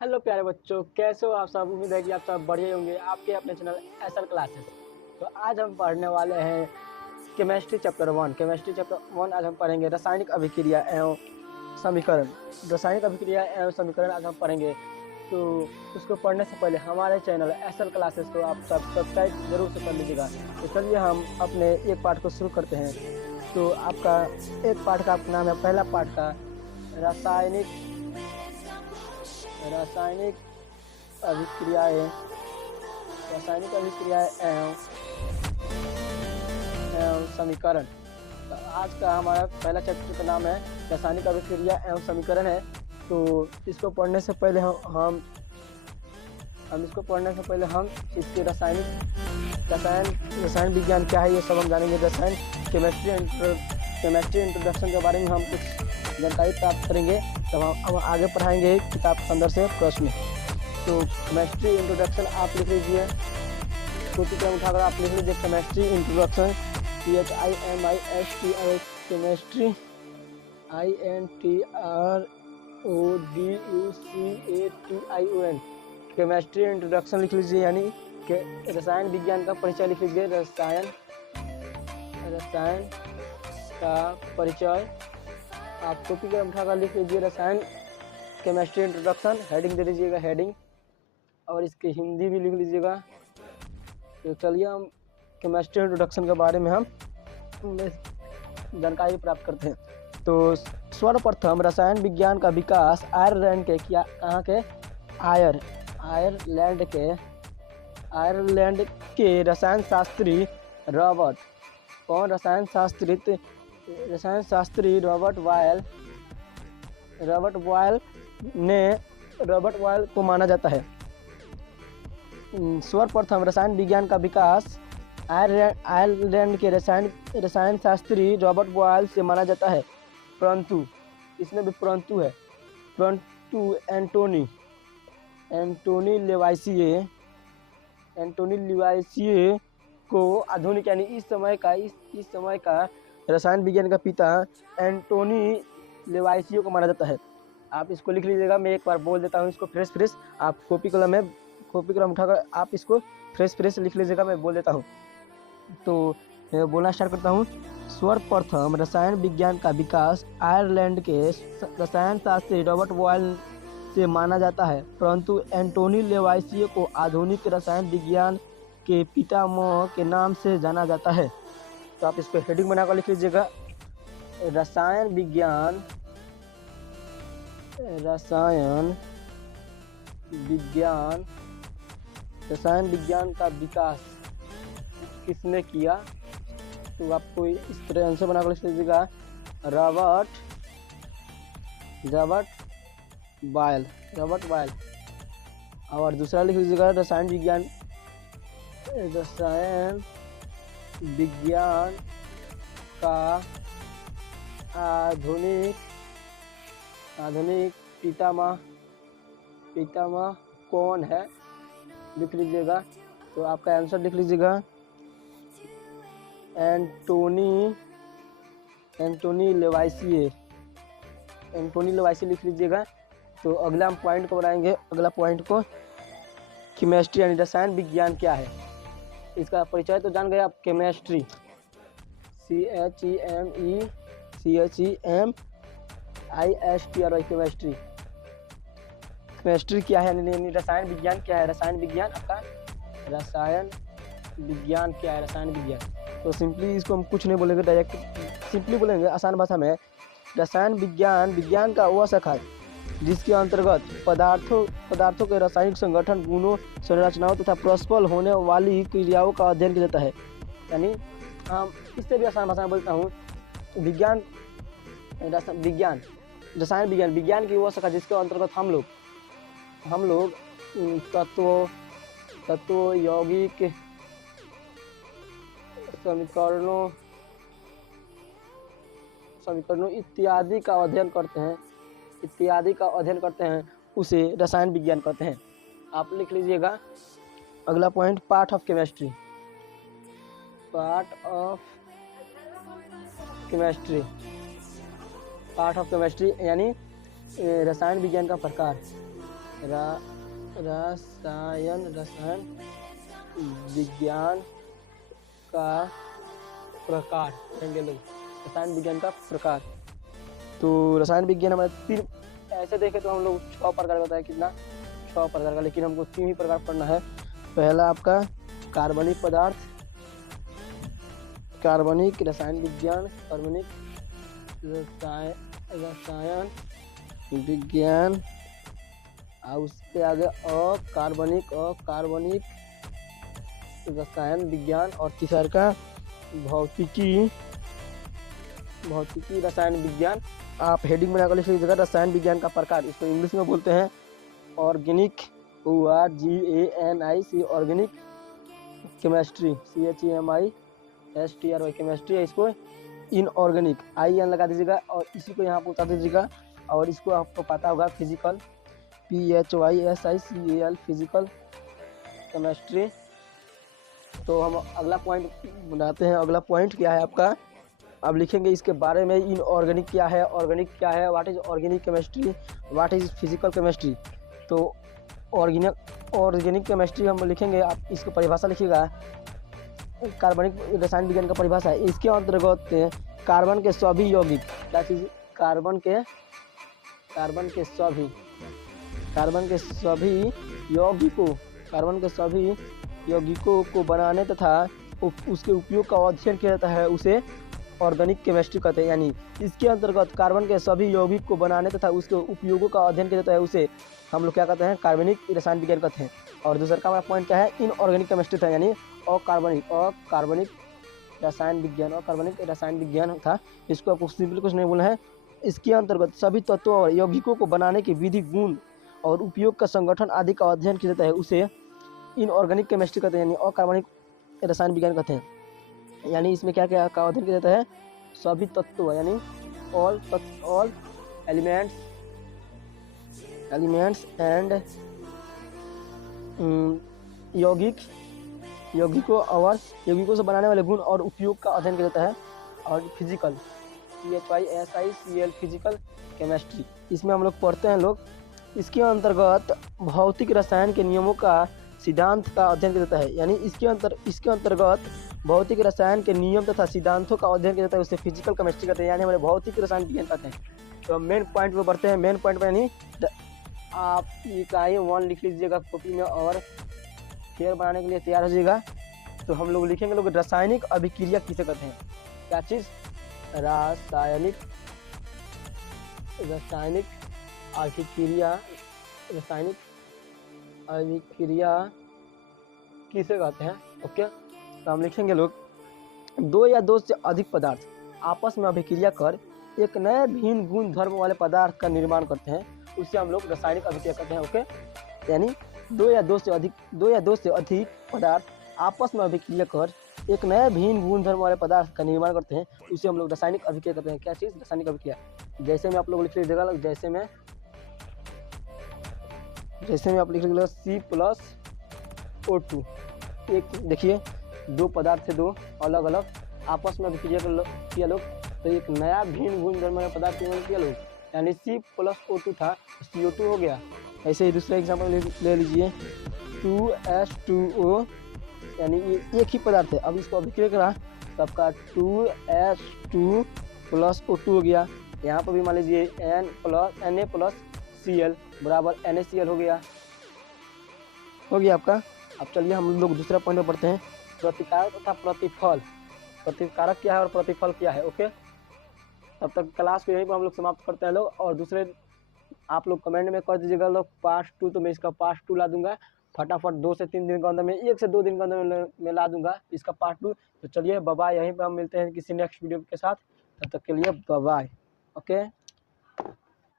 Hello प्यारे बच्चों, कैसे हो आप सब। उम्मीद है कि आप सब बढ़िया होंगे। आपके अपने चैनल एसएल क्लासेस। तो आज हम पढ़ने वाले हैं केमिस्ट्री चैप्टर 1। केमिस्ट्री चैप्टर 1 आज हम पढ़ेंगे रासायनिक अभिक्रिया एवं समीकरण। रासायनिक अभिक्रिया एवं समीकरण आज हम पढ़ेंगे। तो उसको पढ़ने से पहले हमारे चैनल एसएल क्लासेस को आप सब सब्सक्राइब जरूर से कर लीजिएगा। तो चलिए हम अपने एक पाठ को शुरू करते हैं। तो आपका एक पाठ का नाम है, पहला पाठ का रासायनिक रासायनिक अभिक्रियाएं रासायनिक अभिक्रियाएं एवं समीकरण। तो आज का हमारा पहला चैप्टर का नाम है रासायनिक अभिक्रिया एवं समीकरण है। तो इसको पढ़ने से पहले हम इसके रसायन विज्ञान क्या है ये सब हम जानेंगे। केमिस्ट्री इंट्रोडक्शन के बारे में हम कुछ जानकारी प्राप्त करेंगे। तब हम आगे पढ़ाएंगे किताब के अंदर से प्रश्न। तो केमिस्ट्री इंट्रोडक्शन आप लिख लीजिए, कॉपी कलम उठाकर आप लिख लीजिए chemistry introduction. CHIMISTRI chemistry INTRODUCATION chemistry introduction लिख लीजिए, यानी कि रसायन विज्ञान का परिचय लिख लीजिए। रसायन का परिचय आप कॉपी कलम उठाकर लिख लीजिए। रसायन केमिस्ट्री इंट्रोडक्शन हेडिंग दे लीजिएगा, हेडिंग, और इसकी हिंदी भी लिख लीजिएगा। तो चलिए हम केमिस्ट्री इंट्रोडक्शन के बारे में हम जानकारी प्राप्त करते हैं। तो सर्वप्रथम रसायन विज्ञान का विकास आयरलैंड के रसायन शास्त्री रॉबर्ट बॉयल को माना जाता है। सर्वप्रथम रसायन विज्ञान का विकास आयरलैंड के रसायन शास्त्री रॉबर्ट बॉयल से माना जाता है, परंतु इसमें भी परंतु है। परंतु एंटोनी लेवाइसिए को आधुनिक यानी इस समय का रसायन विज्ञान का पिता एंटोनी लेवाइसिए को माना जाता है। आप इसको लिख लीजिएगा, मैं एक बार बोल देता हूँ इसको फ्रेश। आप कॉपी कलम उठाकर आप इसको फ्रेश लिख लीजिएगा, मैं बोल देता हूँ। तो बोलना स्टार्ट करता हूँ। सर्वप्रथम रसायन विज्ञान का विकास आयरलैंड के रसायन शास्त्री रॉबर्ट बॉयल से माना जाता है, परंतु एंटोनी लेवाइसिए को आधुनिक रसायन विज्ञान के पितामह के नाम से जाना जाता है। तो आप इसको हेडिंग बनाकर लिख लीजिएगा, रसायन विज्ञान का विकास किसने किया। तो आपको इस तरह आंसर बनाकर लिख लीजिएगा, रॉबर्ट बॉयल। और दूसरा लिख लीजिएगा, रसायन विज्ञान का आधुनिक पितामह कौन है, लिख लीजिएगा। तो आपका आंसर लिख लीजिएगा, एंटोनी लेवाइसिए लिख लीजिएगा। तो अगला हम पॉइंट को बनाएंगे। अगला पॉइंट को केमिस्ट्री यानी रसायन विज्ञान क्या है, इसका परिचय तो जान गए आप। केमिस्ट्री CHEMISTRY केमिस्ट्री क्या है, यानी रसायन विज्ञान क्या है। रसायन विज्ञान क्या है, रसायन विज्ञान। तो सिंपली इसको हम कुछ नहीं बोलेंगे, डायरेक्ट सिंपली बोलेंगे आसान भाषा में। रसायन विज्ञान का वह शाखा है जिसके अंतर्गत पदार्थों के रासायनिक संगठन, गुणों, संरचनाओं तथा परस्पर होने वाली क्रियाओं का अध्ययन किया जाता है। यानी हम इससे भी आसान भाषा में बोलता हूँ, रसायन विज्ञान की वह शाखा जिसके अंतर्गत हम लोग तत्वों, यौगिक समीकरणों इत्यादि का अध्ययन करते हैं, उसे रसायन विज्ञान कहते हैं। आप लिख लीजिएगा अगला पॉइंट, पार्ट ऑफ केमिस्ट्री यानी रसायन विज्ञान का प्रकार। रा, रसायन विज्ञान का प्रकार कहेंगे लोग, रसायन विज्ञान का प्रकार। तो रसायन विज्ञान हमारे तीन, ऐसे देखें तो हम लोग 6 प्रकार बताए, कितना 6 प्रकार का, लेकिन हमको 3 ही प्रकार पढ़ना है। पहला आपका कार्बनिक पदार्थ, कार्बनिक रसायन विज्ञान, कार्बनिक रसायन विज्ञान, और उसके आगे अकार्बनिक रसायन विज्ञान, और तीसरा का भौतिकी रसायन विज्ञान। आप हेडिंग बनाकर लिख लीजिएगा रसायन विज्ञान का प्रकार। इसको इंग्लिश में बोलते हैं organic, ORGANIC, organic chemistry, CHEMISTRY chemistry है। इसको इनऑर्गेनिक IN लगा दीजिएगा और इसी को यहाँ पर उतार दीजिएगा। और इसको आपको पता होगा फिजिकल, PHYSICAL, फिजिकल केमिस्ट्री। तो हम अगला पॉइंट बनाते हैं। अगला पॉइंट क्या है आपका, अब लिखेंगे इसके बारे में, इनऑर्गेनिक क्या है, ऑर्गेनिक क्या है, what is organic chemistry, what is physical chemistry. तो ऑर्गेनिक केमिस्ट्री हम लिखेंगे, आप इसको परिभाषा लिखिएगा। कार्बनिक रसायन विज्ञान का परिभाषा है, इसके अंतर्गत कार्बन के सभी यौगिक, कार्बन के सभी यौगिकों को बनाने तथा उसके उपयोग का अध्ययन किया जाता है, उसे ऑर्गेनिक केमिस्ट्री कहते हैं। यानी इसके अंतर्गत कार्बन के सभी यौगिक को बनाने तथा उसके उपयोगों का अध्ययन किया जाता है, उसे हम लोग क्या कहते हैं, कार्बनिक रसायन विज्ञान कहते हैं। और दूसरा का हमारा पॉइंट क्या है, इनऑर्गेनिक केमिस्ट्री था, यानी अकार्बनिक रसायन विज्ञान था। इसको आपको सिंपल कुछ नहीं बोलना है। इसके अंतर्गत सभी तत्वों और यौगिकों को बनाने की विधि, गुण और उपयोग का संगठन आदि का अध्ययन किया जाता है, उसे इनऑर्गेनिक केमिस्ट्री कहते हैं, यानी अकार्बनिक रसायन विज्ञान कहते हैं। यानी इसमें क्या क्या का अध्ययन किया जाता है, सभी तत्व, यानी ऑल एलिमेंट्स एंड यौगिकों से बनाने वाले गुण और उपयोग का अध्ययन किया जाता है। और फिजिकल, PHYSICAL, फिजिकल केमिस्ट्री, इसमें हम लोग पढ़ते हैं लोग। इसके अंतर्गत भौतिक रसायन के नियमों का सिद्धांत का अध्ययन किया जाता है, यानी इसके अंतर्गत भौतिक रसायन के नियम तथा सिद्धांतों का अध्ययन किया जाता है, उसे फिजिकल केमिस्ट्री कहते हैं, यानी हमारे भौतिक रसायन विज्ञान कहते हैं। तो मेन पॉइंट पे बढ़ते हैं। मेन पॉइंट पे यानी आप इकाई 1 लिख लीजिएगा कॉपी में और फेयर बनाने के लिए तैयार हो जाइएगा। तो हम लोग लिखेंगे लोग रासायनिक अभिक्रिया किसे कहते हैं, क्या चीज़, रासायनिक अभिक्रिया किसे कहते हैं। ओके, तो हम लिखेंगे लोग 2 या 2 से अधिक पदार्थ आपस में अभिक्रिया कर एक नए भिन्न गुण धर्म वाले पदार्थ का निर्माण करते हैं, उसे हम लोग रासायनिक अभिक्रिया कहते हैं। ओके, यानी 2 या 2 से अधिक पदार्थ आपस में अभिक्रिया कर एक नए भिन्न गुण धर्म वाले पदार्थ का निर्माण करते हैं, उसे हम लोग रासायनिक अभिक्रिया कहते हैं। क्या चीज़, रासायनिक अभिक्रिया। जैसे में आप लोग लिख लीजिएगा, जैसे में आप लिख लीजिएगा C+O2। एक देखिए 2 पदार्थ थे, 2 अलग अलग, आपस में अभिक्रिया किया लोग, तो एक नया भिन्न गुण धर्म वाला पदार्थ निर्माण किया लोग, यानी C+O2 था, CO2 हो गया। ऐसे ही दूसरा एग्जाम्पल ले लीजिए 2H2O, यानी ये एक ही पदार्थ है, अब इसको अभिक्रिया करा तो आपका 2H2+O2 हो गया। यहाँ पर भी मान लीजिए Na+Cl बराबर NaCl हो गया आपका। अब चलिए हम लोग दूसरा पॉइंट में पढ़ते हैं, प्रतिकारक तथा प्रतिफल। प्रतिकारक क्या है और प्रतिफल क्या है। ओके, तब तक क्लास को यहीं पर हम लोग समाप्त करते हैं लोग। और दूसरे आप लोग कमेंट में कर दीजिएगा लोग पार्ट 2, तो मैं इसका पार्ट 2 ला दूंगा फटाफट 2 से 3 दिन के अंदर में, 1 से 2 दिन के अंदर में ला दूंगा इसका पार्ट 2। तो चलिए बाय बाय, यहीं पर हम मिलते हैं किसी नेक्स्ट वीडियो के साथ, तब तक के लिए बाय बाय। ओके।